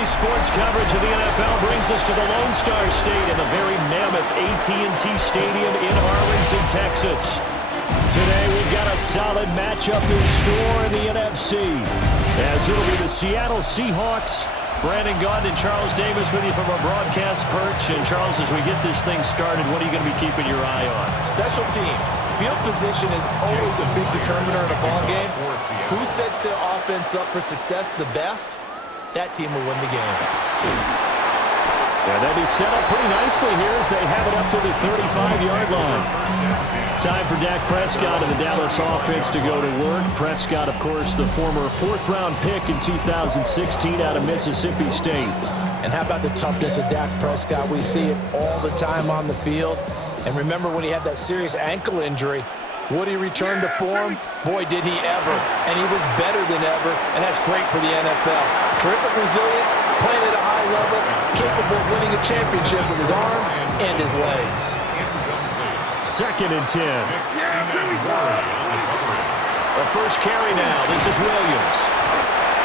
Today's sports coverage of the NFL brings us to the Lone Star State in the very mammoth AT&T Stadium in Arlington, Texas. Today we've got a solid matchup in store in the NFC, as it'll be the Seattle Seahawks. Brandon Gaudin and Charles Davis with you from our broadcast perch. And Charles, as we get this thing started, what are you going to be keeping your eye on? Special teams. Field position is always a big determiner in a ball game. Who sets their offense up for success the best? That team will win the game. Yeah, they'll be set up pretty nicely here as they have it up to the 35-yard line. Time for Dak Prescott and the Dallas offense to go to work. Prescott, of course, the former fourth-round pick in 2016 out of Mississippi State. And how about the toughness of Dak Prescott? We see it all the time on the field. And remember when he had that serious ankle injury, would he return to form? Boy, did he ever. And he was better than ever, and that's great for the NFL. Terrific resilience, playing at a high level, capable of winning a championship with his arm and his legs. 2nd and 10. The first carry now. This is Williams.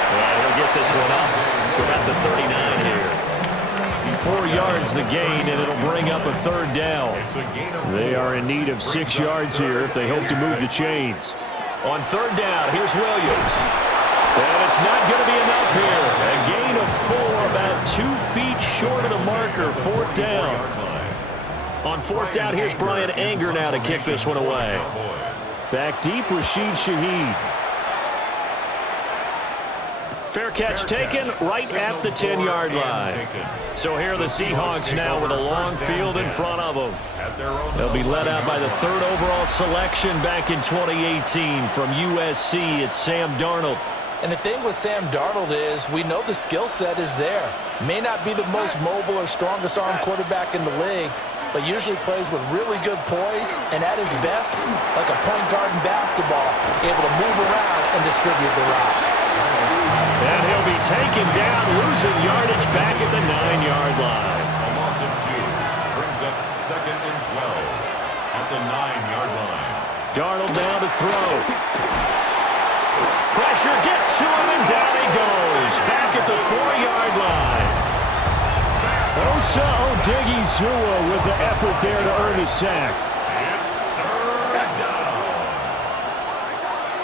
Yeah, he'll get this one up to about the 39 here. 4 yards the gain, and it'll bring up a 3rd down. They are in need of 6 yards here if they hope to move the chains. On 3rd down, here's Williams. And it's not going to be enough here. A gain of 4, about 2 feet short of the marker. 4th down. On 4th down, here's Brian Anger now to kick this one away. Back deep, Rashid Shaheed. Fair catch taken right at the 10-yard line. So here are the Seahawks now with a long field in front of them. They'll be led out by the 3rd overall selection back in 2018 from USC. It's Sam Darnold. And the thing with Sam Darnold is we know the skill set is there. May not be the most mobile or strongest arm quarterback in the league, but usually plays with really good poise, and at his best, like a point guard in basketball, able to move around and distribute the rock. And he'll be taken down, losing yardage back at the 9-yard line. A loss of 2 brings up 2nd and 12 at the 9-yard line. Darnold now to throw. Pressure gets to him, and down he goes. Back at the 4-yard line. Osa Odighizuwa with the effort there to earn a sack. It's 3rd down.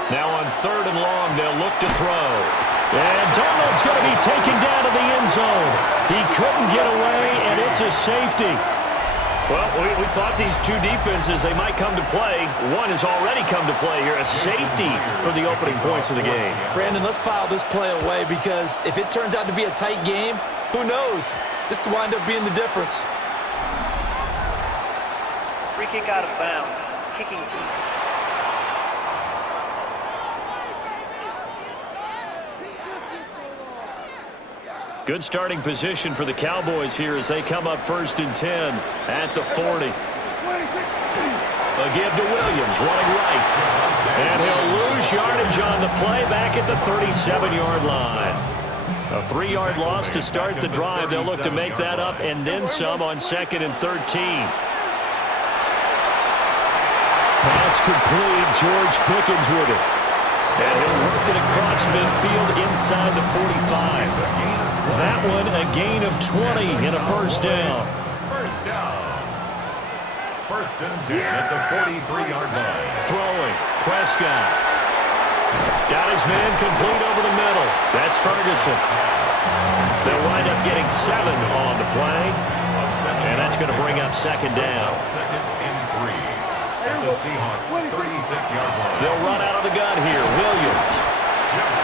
Now on 3rd and long, they'll look to throw. And Darnold's going to be taken down to the end zone. He couldn't get away, and it's a safety. Well, we thought these two defenses, they might come to play. One has already come to play here, a safety for the opening points of the game. Brandon, let's file this play away because if it turns out to be a tight game, who knows? This could wind up being the difference. Free kick out of bounds. Kicking team. Good starting position for the Cowboys here as they come up 1st and 10 at the 40. A give to Williams, running right. And he'll lose yardage on the play back at the 37-yard line. A 3-yard loss to start the drive. They'll look to make that up and then some on 2nd and 13. Pass complete. George Pickens with it. And he'll work it across midfield inside the 45. That one a gain of 20 and a 1st down. 1st down. 1st and 10 at the 43-yard line. Throwing. Prescott. Got his man complete over the middle. That's Ferguson. They'll wind up getting 7 on the play. And that's going to bring up 2nd down. 2nd and 3 at the Seahawks 36-yard line. They'll run out of the gun here. Williams.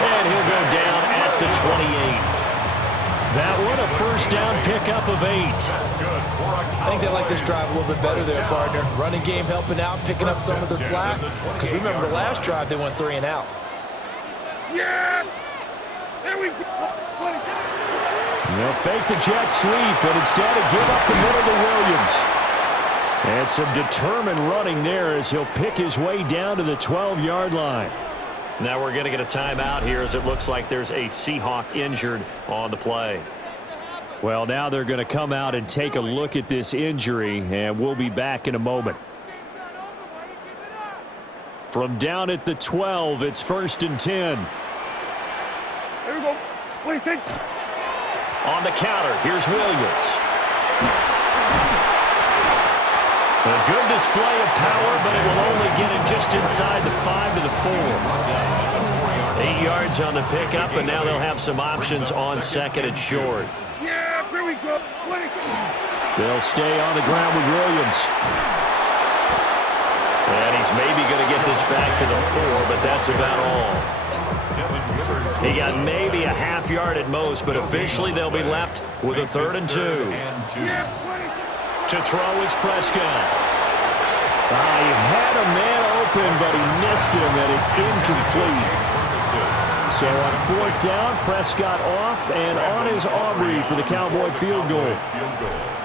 And he'll go down at the 28. That one a 1st down pickup of 8. I think they like this drive a little bit better there, partner. Running game helping out, picking up some of the slack. Because remember the last drive, they went 3 and out. Yeah! There we go! They'll fake the jet sweep, but instead of give up the middle to Williams. And some determined running there as he'll pick his way down to the 12-yard line. Now we're going to get a timeout here as it looks like there's a Seahawk injured on the play. Well, now they're going to come out and take a look at this injury, and we'll be back in a moment. From down at the 12, it's 1st and 10. There we go. Wait, take. On the counter, here's Williams. A good display of power, but it will only get him just inside the 5 to the 4. 8 yards on the pickup, and now they'll have some options on second and short. Yeah, here we go. They'll stay on the ground with Williams. And he's maybe going to get this back to the 4, but that's about all. He got maybe a half yard at most, but officially they'll be left with a 3rd and 2. To throw is Prescott. He had a man open, but he missed him, and it's incomplete. So on 4th down, Prescott off, and on is Aubrey for the Cowboy field goal.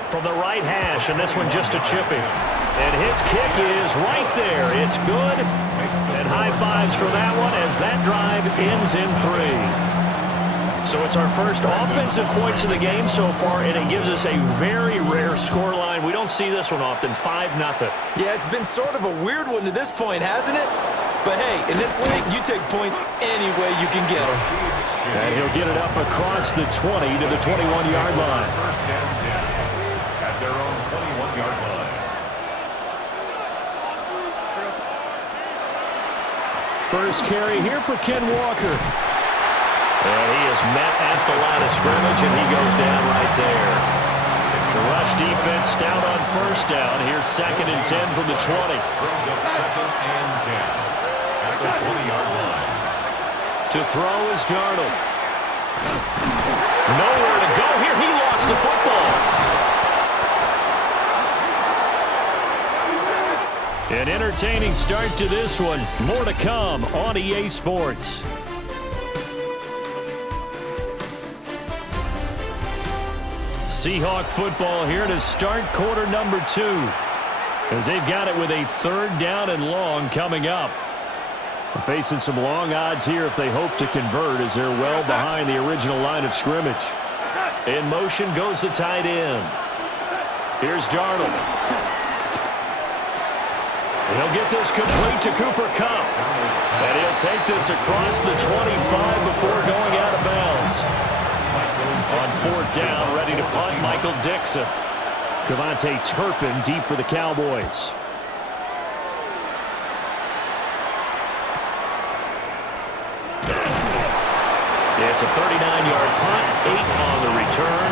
From the right hash, and this one just a chipping. And his kick is right there. It's good. And high fives for that one as that drive ends in 3. So it's our first offensive points of the game so far, and it gives us a very rare scoreline. We don't see this one often, 5-0. Yeah, it's been sort of a weird one to this point, hasn't it? But hey, in this league, you take points any way you can get them. And he'll get it up across the 20 to the 21-yard line. First down 10 at their own 21-yard line. First carry here for Ken Walker. And he is met at the line of scrimmage, and he goes down right there. The rush defense stout on first down. Here's 2nd and 10 from the 20. Brings up 2nd and 10 at the 20-yard line. To throw is Darnold. Nowhere to go here. He lost the football. An entertaining start to this one. More to come on EA Sports. Seahawk football here to start quarter number 2. As they've got it with a 3rd down and long coming up. Facing some long odds here if they hope to convert as they're well behind the original line of scrimmage. In motion goes the tight end. Here's Darnold. He'll get this complete to Cooper Kupp. And he'll take this across the 25 before going out of bounds. On 4th down, ready to punt, Michael Dixon. Cavante Turpin deep for the Cowboys. It's a 39-yard punt, 8 on the return.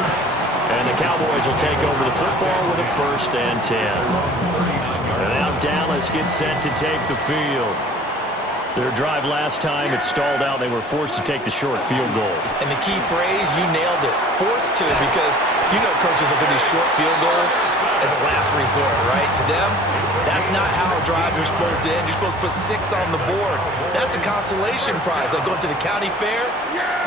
And the Cowboys will take over the football with a 1st and 10. And now Dallas gets set to take the field. Their drive last time, it stalled out. They were forced to take the short field goal. And the key phrase, you nailed it. Forced to, because you know coaches look at these short field goals as a last resort, right? To them, that's not how drives are supposed to end. You're supposed to put 6 on the board. That's a consolation prize. Like going to the county fair,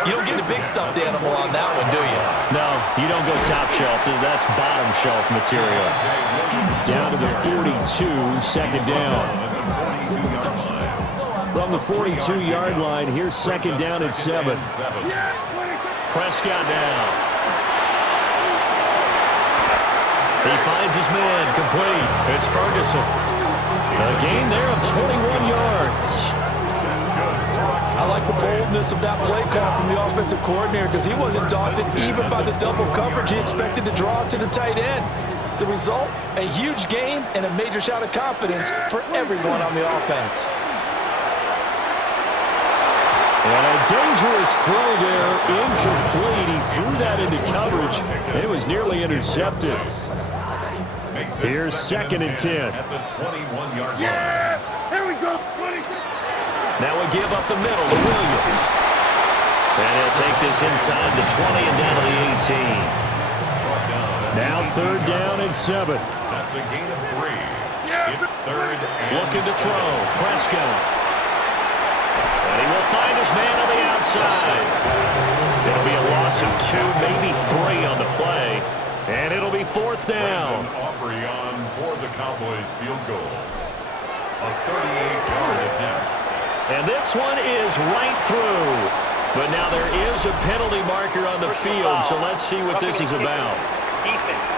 you don't get the big stuffed animal on that one, do you? No, you don't go top shelf. That's bottom shelf material. Down to the 42, 2nd down. From the 42-yard line, here's 2nd down and 7. Prescott down. He finds his man, complete. It's Ferguson. A gain there of 21 yards. I like the boldness of that play call from the offensive coordinator because he wasn't daunted even by the double coverage he expected to draw to the tight end. The result, a huge gain and a major shot of confidence for everyone on the offense. And a dangerous throw there, incomplete. He threw that into coverage. It was nearly intercepted. Here's 2nd and 10. At the 21-yard line. Yeah! Here we go! Now we give up the middle to Williams. And he'll take this inside the 20 and down to the 18. Now 3rd down and 7. That's a gain of 3. It's 3rd and looking to throw. Prescott. And he will find his man on the outside. It'll be a loss of 2, maybe 3 on the play. And it'll be 4th down. Aubrey on for the Cowboys field goal. A 38-yard attempt. And this one is right through. But now there is a penalty marker on the field, so let's see what this is about. Defense.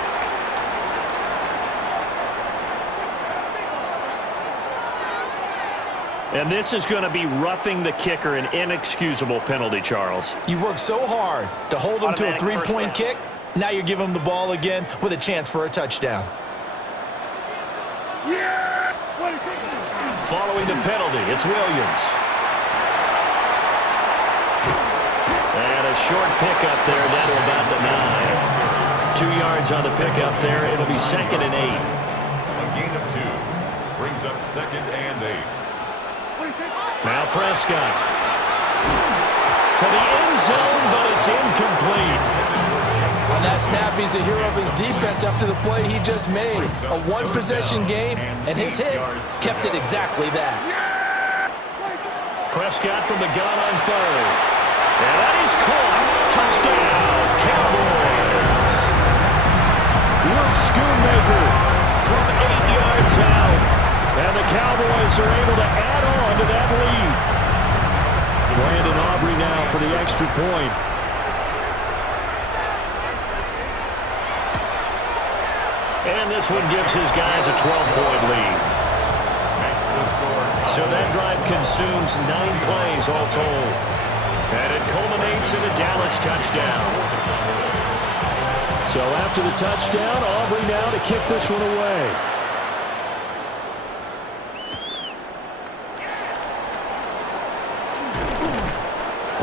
And this is going to be roughing the kicker, an inexcusable penalty, Charles. You've worked so hard to hold him to a three-point kick. Now you're giving him the ball again with a chance for a touchdown. Following the penalty, it's Williams. And a short pickup there down to about the 9. 2 yards on the pickup there. It'll be 2nd and 8. A gain of 2 brings up 2nd and 8. Now Prescott. To the end zone, but it's incomplete. On that snap, he's a hero of his defense up to the play he just made. A one-possession game, and his hit kept it exactly that. Prescott from the gun on 3rd. And that is caught. Touchdown, Cowboys. Luke Schoonmaker from 8 yards out. And the Cowboys are able to add on to that lead. Brandon Aubrey now for the extra point. And this one gives his guys a 12-point lead. So that drive consumes 9 plays all told. And it culminates in a Dallas touchdown. So after the touchdown, Aubrey now to kick this one away.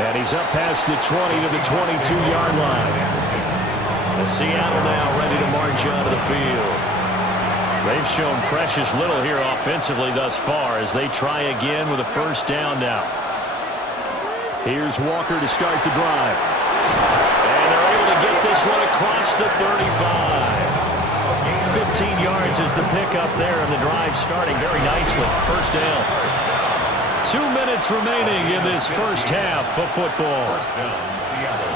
And he's up past the 20 to the 22-yard line. And Seattle now ready to march onto the field. They've shown precious little here offensively thus far as they try again with a first down now. Here's Walker to start the drive. And they're able to get this one across the 35. 15 yards is the pickup there, and the drive starting very nicely. First down. 2 minutes remaining in this first half of football. First down, Seattle.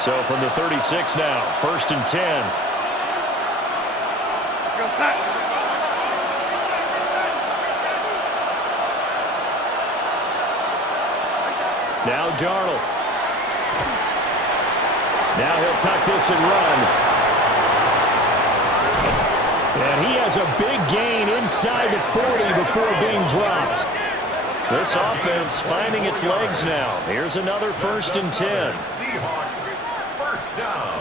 So from the 36 now, 1st and 10. Now Darnold. Now he'll tuck this and run. And he has a big gain inside the 40 before being dropped. This offense finding its legs now. Here's another 1st and 10. Seahawks, first down.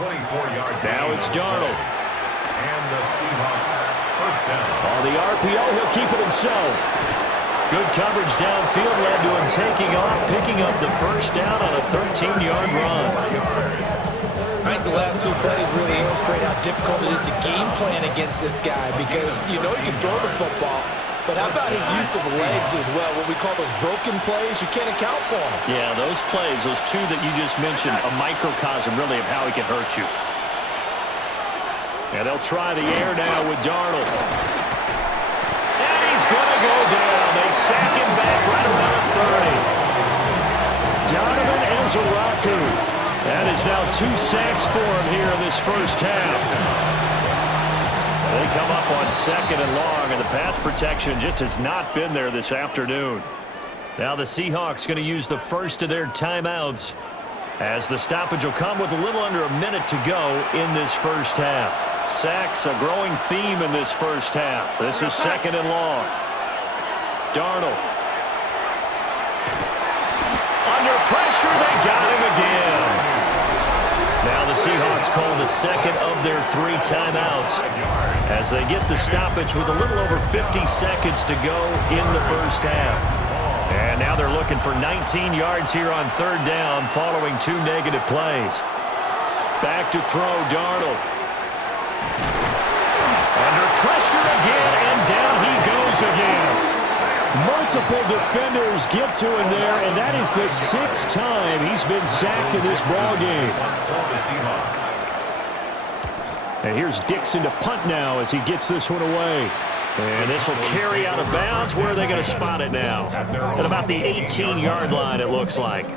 24-yard. Now it's Darnold. And the Seahawks, first down. On the RPO, he'll keep it himself. Good coverage downfield led to him taking off, picking up the first down on a 13-yard run. I think the last 2 plays really illustrate how difficult it is to game plan against this guy because you know he can throw the football, but how about his use of legs as well? What we call those broken plays, you can't account for them. Yeah, those plays, those 2 that you just mentioned, a microcosm really of how he can hurt you. And they'll try the air now with Darnold. And he's going to go down. They sack him back right around the 30. Donovan Ezeraku. That is now 2 sacks for him here in this first half. They come up on 2nd and long, and the pass protection just has not been there this afternoon. Now the Seahawks going to use the first of their timeouts as the stoppage will come with a little under a minute to go in this first half. Sacks, a growing theme in this first half. This is 2nd and long. Darnold. Under pressure, they got him again. Now the Seahawks call the 2nd of their 3 timeouts as they get the stoppage with a little over 50 seconds to go in the first half. And now they're looking for 19 yards here on 3rd down following 2 negative plays. Back to throw, Darnold. Under pressure again, and down he goes again. Multiple defenders get to him there, and that is the 6th time he's been sacked in this ballgame. And here's Dixon to punt now as he gets this one away. And this will carry out of bounds. Where are they going to spot it now? At about the 18-yard line, it looks like.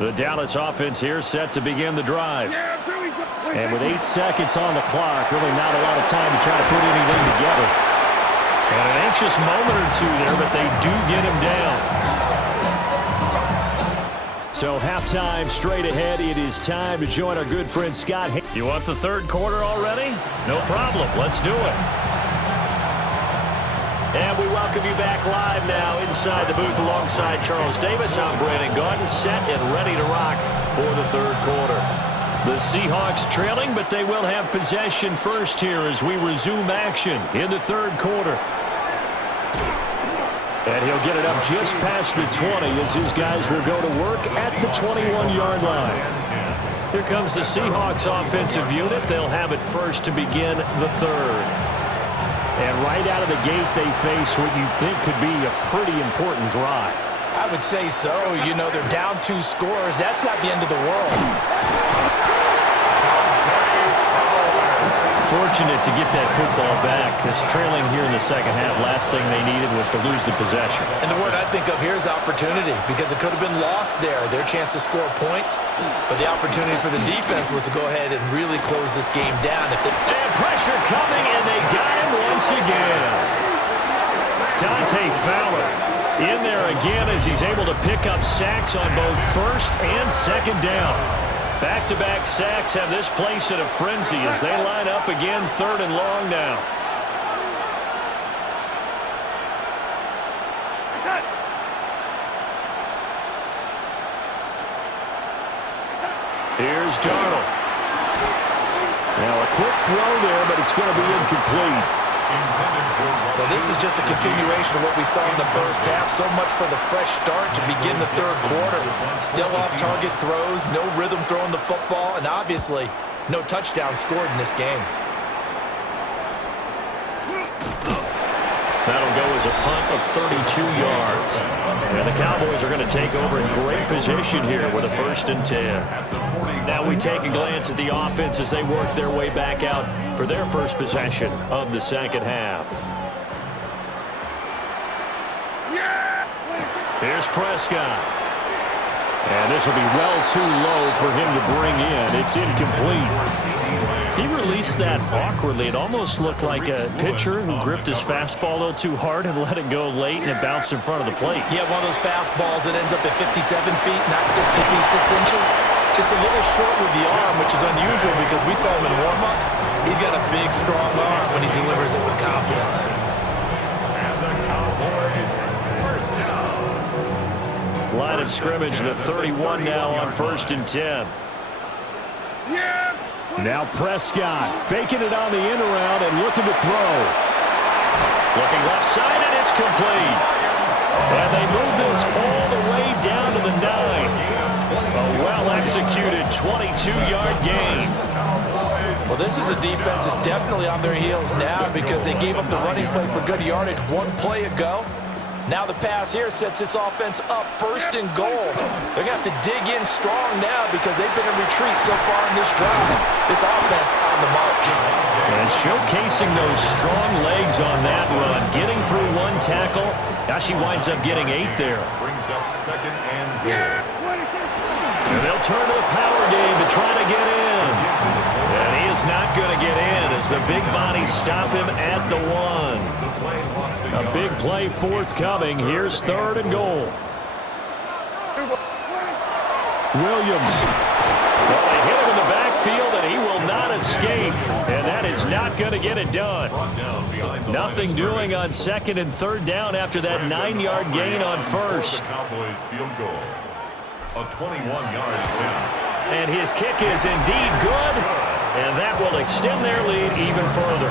The Dallas offense here set to begin the drive. And with 8 seconds on the clock, really not a lot of time to try to put anything together. And an anxious moment or 2 there, but they do get him down. So halftime straight ahead. It is time to join our good friend Scott. You want the third quarter already? No problem. Let's do it. And we welcome you back live now inside the booth alongside Charles Davis. I'm Brandon Gaudin, set and ready to rock for the third quarter. The Seahawks trailing, but they will have possession first here as we resume action in the third quarter. And he'll get it up just past the 20 as his guys will go to work at the 21-yard line. Here comes the Seahawks offensive unit. They'll have it first to begin the third. And right out of the gate, they face what you think could be a pretty important drive. I would say so. You know, they're down 2 scores. That's not the end of the world. Fortunate to get that football back, because trailing here in the second half, last thing they needed was to lose the possession. And the word I think of here is opportunity, because it could have been lost there, their chance to score points. But the opportunity for the defense was to go ahead and really close this game down. And pressure coming, and they got him once again. Dante Fowler in there again as he's able to pick up sacks on both first and second down. Back-to-back sacks have this place in a frenzy as they line up again, third and long now. Here's Darnold. Now a quick throw there, but it's going to be incomplete. Well, this is just a continuation of what we saw in the first half. So much for the fresh start to begin the third quarter. Still off-target throws, no rhythm throwing the football, and obviously no touchdown scored in this game. That'll go as a punt of 32 yards. And the Cowboys are going to take over in great position here with a 1st and 10. Now we take a glance at the offense as they work their way back out for their first possession of the second half. Here's Prescott. And this will be well too low for him to bring in. It's incomplete. He released that awkwardly. It almost looked like a pitcher who gripped his fastball a little too hard and let it go late, and it bounced in front of the plate. Yeah, one of those fastballs that ends up at 57 feet, not 60 feet, 6 inches. Just a little short with the arm, which is unusual because we saw him in warm-ups. He's got a big, strong arm when he delivers it with confidence. Line of scrimmage, the 31 now on 1st and 10. Now Prescott faking it on the end around and looking to throw. Looking left side, and it's complete. And they move this all the way down to the 9. A well-executed 22-yard gain. Well, this is a defense that's definitely on their heels now because they gave up the running play for good yardage one play ago. Now the pass here sets this offense up 1st and goal. They're going to have to dig in strong now because they've been in retreat so far in this drive. This offense on the march. And showcasing those strong legs on that run. Getting through one tackle. Now she winds up getting 8 there. Brings up 2nd and goal. And they'll turn to the power game to try to get in. And he is not going to get in as the big bodies stop him at the 1. A big play forthcoming. Here's 3rd and goal. Williams. Well, they hit him in the backfield, and he will not escape. And that is not going to get it done. Nothing doing on 2nd and 3rd down after that 9-yard gain on 1st. Cowboys field goal. A 21-yard attempt. And his kick is indeed good. And that will extend their lead even further.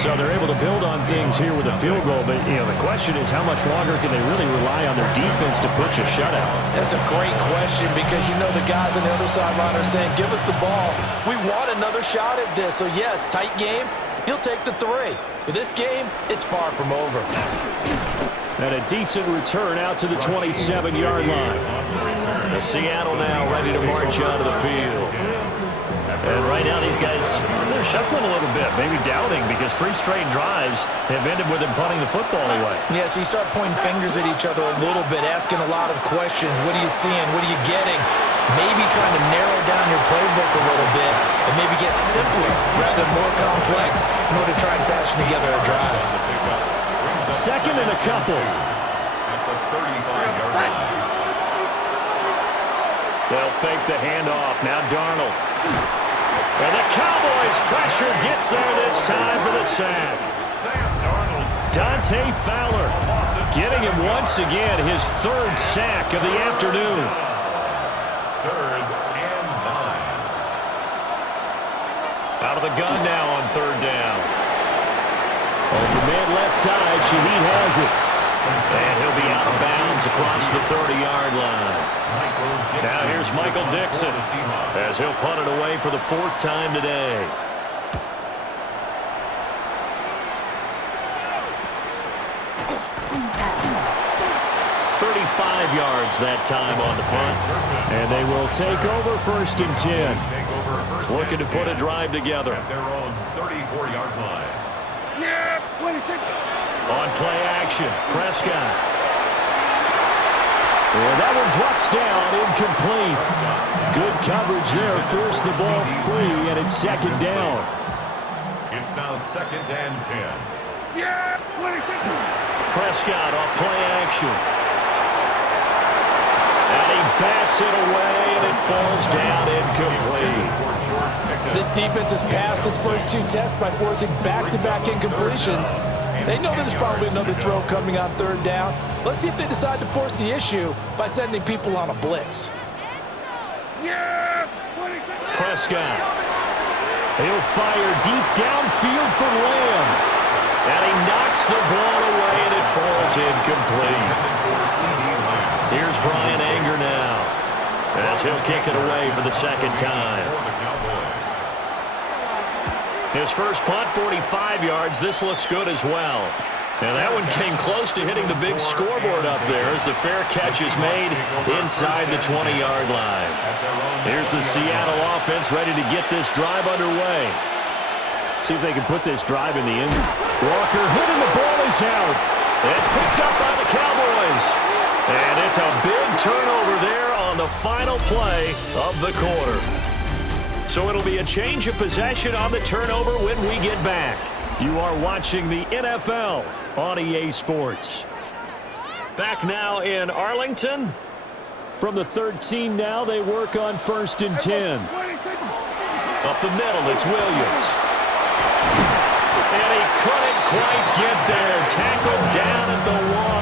So they're able to build on things here with a field goal. But, you know, the question is how much longer can they really rely on their defense to pitch a shutout? That's a great question because you know the guys on the other sideline are saying, give us the ball. We want another shot at this. So, yes, tight game. He'll take the 3. But this game, it's far from over. And a decent return out to the 27-yard line. Seattle now ready to march onto the field. And right now these guys, they're shuffling a little bit, maybe doubting because 3 straight drives have ended with them punting the football away. Yeah, so you start pointing fingers at each other a little bit, asking a lot of questions. What are you seeing? What are you getting? Maybe trying to narrow down your playbook a little bit and maybe get simpler rather than more complex in order to try and fashion together a drive. 2nd and a couple. At the 35-yard line. They'll fake the handoff. Now Darnold. And the Cowboys' pressure gets there this time for the sack. Dante Fowler getting him once again his third sack of the afternoon. 3rd and 9. Out of the gun now on 3rd down. Open man left side. Shaheed has it. And he'll be out of bounds across the 30-yard line. Now here's Michael Dixon as he'll punt it away for the 4th time today. Yards that time on the punt. And they will take over 1st and 10. Looking to put a drive together. At their own 34-yard line. On play action, Prescott. And that one drops down, incomplete. Good coverage there, forced the ball free, and it's 2nd down. It's now 2nd and 10. Prescott off play action. And he bats it away, and it falls down incomplete. This defense has passed its first 2 tests by forcing back-to-back incompletions. They know there's probably another throw coming on 3rd down. Let's see if they decide to force the issue by sending people on a blitz. Prescott. He'll fire deep downfield for Lamb. And he knocks the ball away, and it falls incomplete. Here's Brian Anger now as he'll kick it away for the 2nd time. His first punt, 45 yards. This looks good as well. And that one came close to hitting the big scoreboard up there as the fair catch is made inside the 20-yard line. Here's the Seattle offense ready to get this drive underway. See if they can put this drive in the end. Walker hitting the ball is out. It's picked up by the Cowboys. And it's a big turnover there on the final play of the quarter. So it'll be a change of possession on the turnover when we get back. You are watching the NFL on EA Sports. Back now in Arlington. From the 13 now, they work on 1st and 10. Up the middle, it's Williams. And he couldn't quite get there. Tackled down at the 1.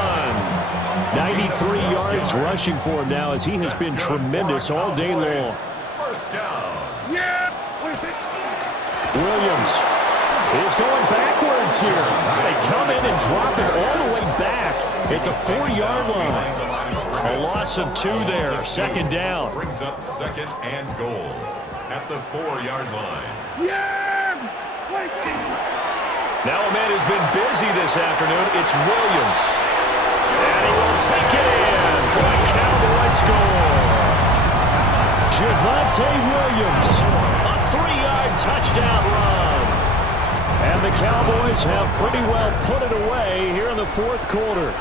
93 yards rushing for him now as he has been tremendous all day long. First down. Williams is going backwards here. They come in and drop it all the way back at the 4-yard line. A loss of 2 there. 2nd down. Brings up 2nd and goal at the 4-yard line. Now a man who's been busy this afternoon. It's Williams. And he will take it in for a Cowboy score. Javonte Williams, a 3-yard touchdown run. And the Cowboys have pretty well put it away here in the 4th quarter.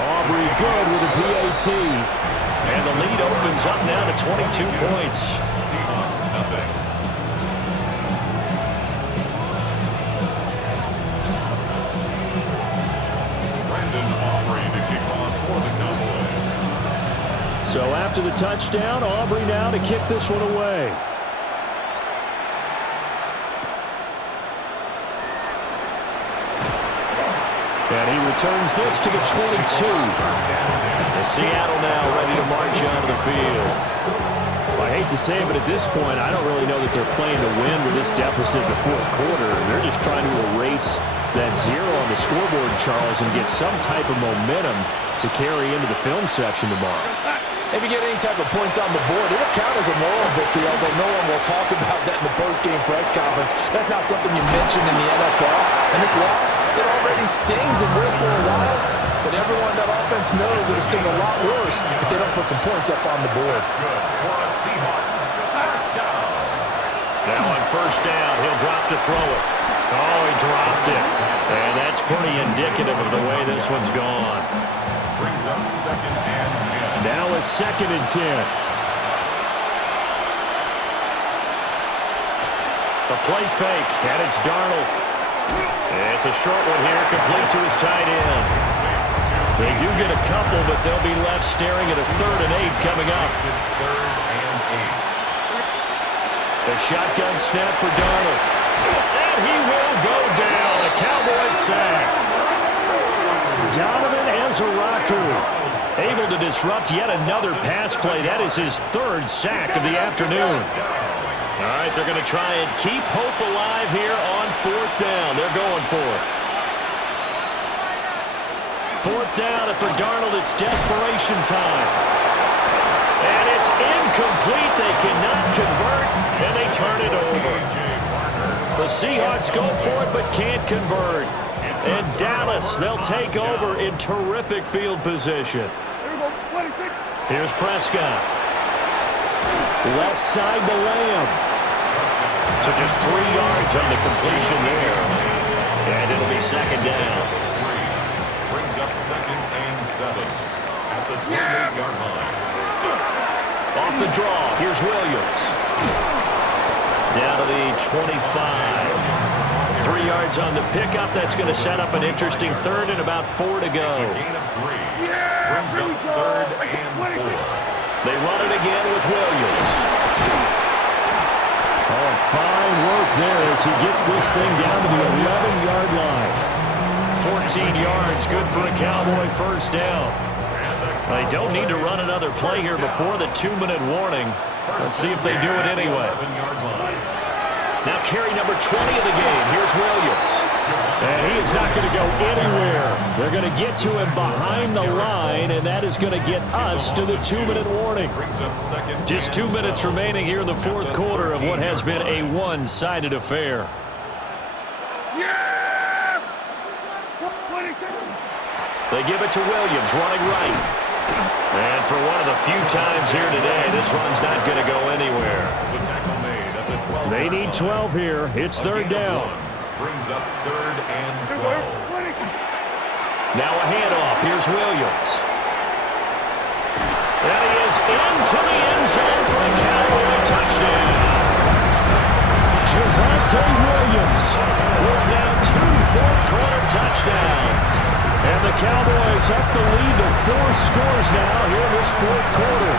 Aubrey good with a PAT. And the lead opens up now to 22 points. Seahawks, nothing. So after the touchdown, Aubrey now to kick this one away. And he returns this to the 22. And Seattle now ready to march onto the field. I hate to say it, but at this point, I don't really know that they're playing to win with this deficit in the 4th quarter. They're just trying to erase that 0 on the scoreboard, Charles, and get some type of momentum to carry into the film section tomorrow. If you get any type of points on the board, it'll count as a moral victory, although no one will talk about that in the post-game press conference. That's not something you mention in the NFL. And this loss, it already stings and will for a while, but everyone that offense knows it'll sting a lot worse if they don't put some points up on the board. Now on 1st down, he'll drop to throw it. Oh, he dropped it. And that's pretty indicative of the way this one's gone. Brings up 2nd and 10. Now a 2nd and 10. A play fake, and it's Darnold. It's a short one here, complete to his tight end. They do get a couple, but they'll be left staring at a 3rd and 8 coming up. Third and 8. A shotgun snap for Darnold. And he will go down. A Cowboys sack. Donovan Ezeraku able to disrupt yet another pass play. That is his 3rd sack of the afternoon. All right, they're going to try and keep hope alive here on 4th down. They're going for it. 4th down, and for Darnold, it's desperation time. And it's incomplete. They cannot convert, and they turn it over. The Seahawks go for it, but can't convert. And Dallas, they'll take over in terrific field position. Here's Prescott. Left side to Lamb. So just 3 yards on the completion there. And it'll be 2nd down. Brings up 2nd and 7 at the 28-yard line. Off the draw, here's Williams. Down to the 25. 3 yards on the pickup. That's going to set up an interesting 3rd and about 4 to go. It's a gain of 3. Brings up 3rd and 4. They run it again with Williams. Oh, fine work there as he gets this thing down to the 11-yard line. 14 yards, good for a Cowboy 1st down. They don't need to run another play here before the 2-minute warning. Let's see if they do it anyway. Now carry number 20 of the game. Here's Williams. And he is not going to go anywhere. They're going to get to him behind the line, and that is going to get us to the 2-minute warning. Just 2 minutes remaining here in the 4th quarter of what has been a one-sided affair. They give it to Williams, running right. And for one of the few times here today, this run's not going to go anywhere. They need 12 here. It's 3rd down. Brings up 3rd and 12. Now a handoff. Here's Williams. And he is into the end zone for a Cowboy touchdown. Javonte Williams with now 2 fourth-quarter touchdowns. And the Cowboys up the lead to 4 scores now here in this 4th quarter.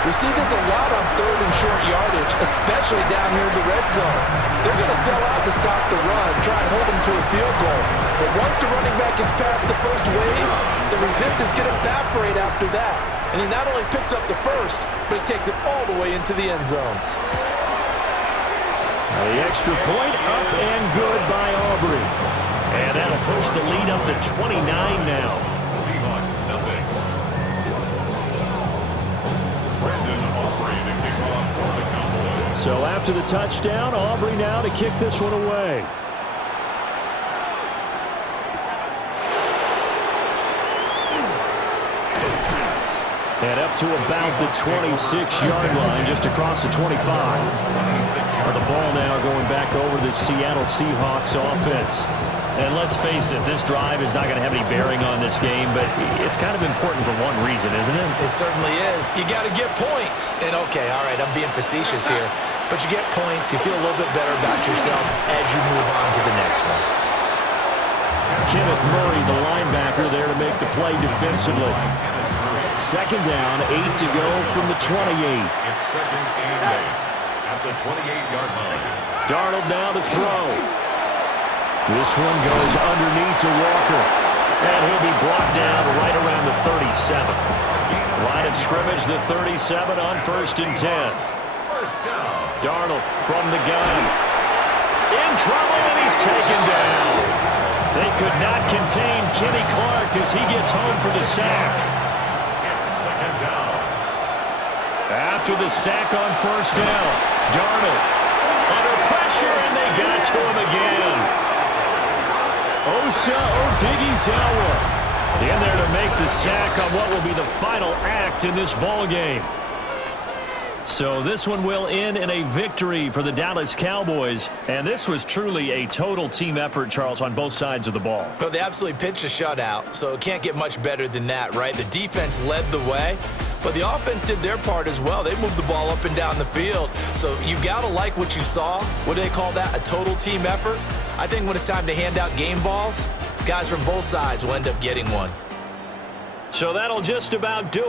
We see this a lot on 3rd and short yardage, especially down here in the red zone. They're going to sell out to stop the run, try and hold them to a field goal. But once the running back gets past the first wave, the resistance can evaporate after that. And he not only picks up the first, but he takes it all the way into the end zone. The extra point up and good by Aubrey. And that'll push the lead up to 29 now. Seahawks nothing. So after the touchdown, Aubrey now to kick this one away. And up to about the 26-yard line, just across the 25. The ball now going back over to the Seattle Seahawks offense. And let's face it, this drive is not going to have any bearing on this game, but it's kind of important for one reason, isn't it? It certainly is. You got to get points. And okay, all right, I'm being facetious here, but you get points, you feel a little bit better about yourself as you move on to the next one. Kenneth Murray, the linebacker, there to make the play defensively. 2nd down, 8 to go from the 28. It's 2nd and 8 at the 28-yard line. Darnold now to throw. This one goes underneath to Walker. And he'll be brought down right around the 37. Line of scrimmage, the 37 on 1st and 10. Darnold from the gun. In trouble, and he's taken down. They could not contain Kenny Clark as he gets home for the sack. It's 2nd down. After the sack on 1st down, Darnold under pressure, and they got to him again. Osa Odighizuwa in there to make the sack on what will be the final act in this ball game. So this one will end in a victory for the Dallas Cowboys. And this was truly a total team effort, Charles, on both sides of the ball. Well, they absolutely pitched a shutout, so it can't get much better than that, right? The defense led the way, but the offense did their part as well. They moved the ball up and down the field. So you got to like what you saw. What do they call that? A total team effort? I think when it's time to hand out game balls, Guys from both sides will end up getting one. So that'll just about do it.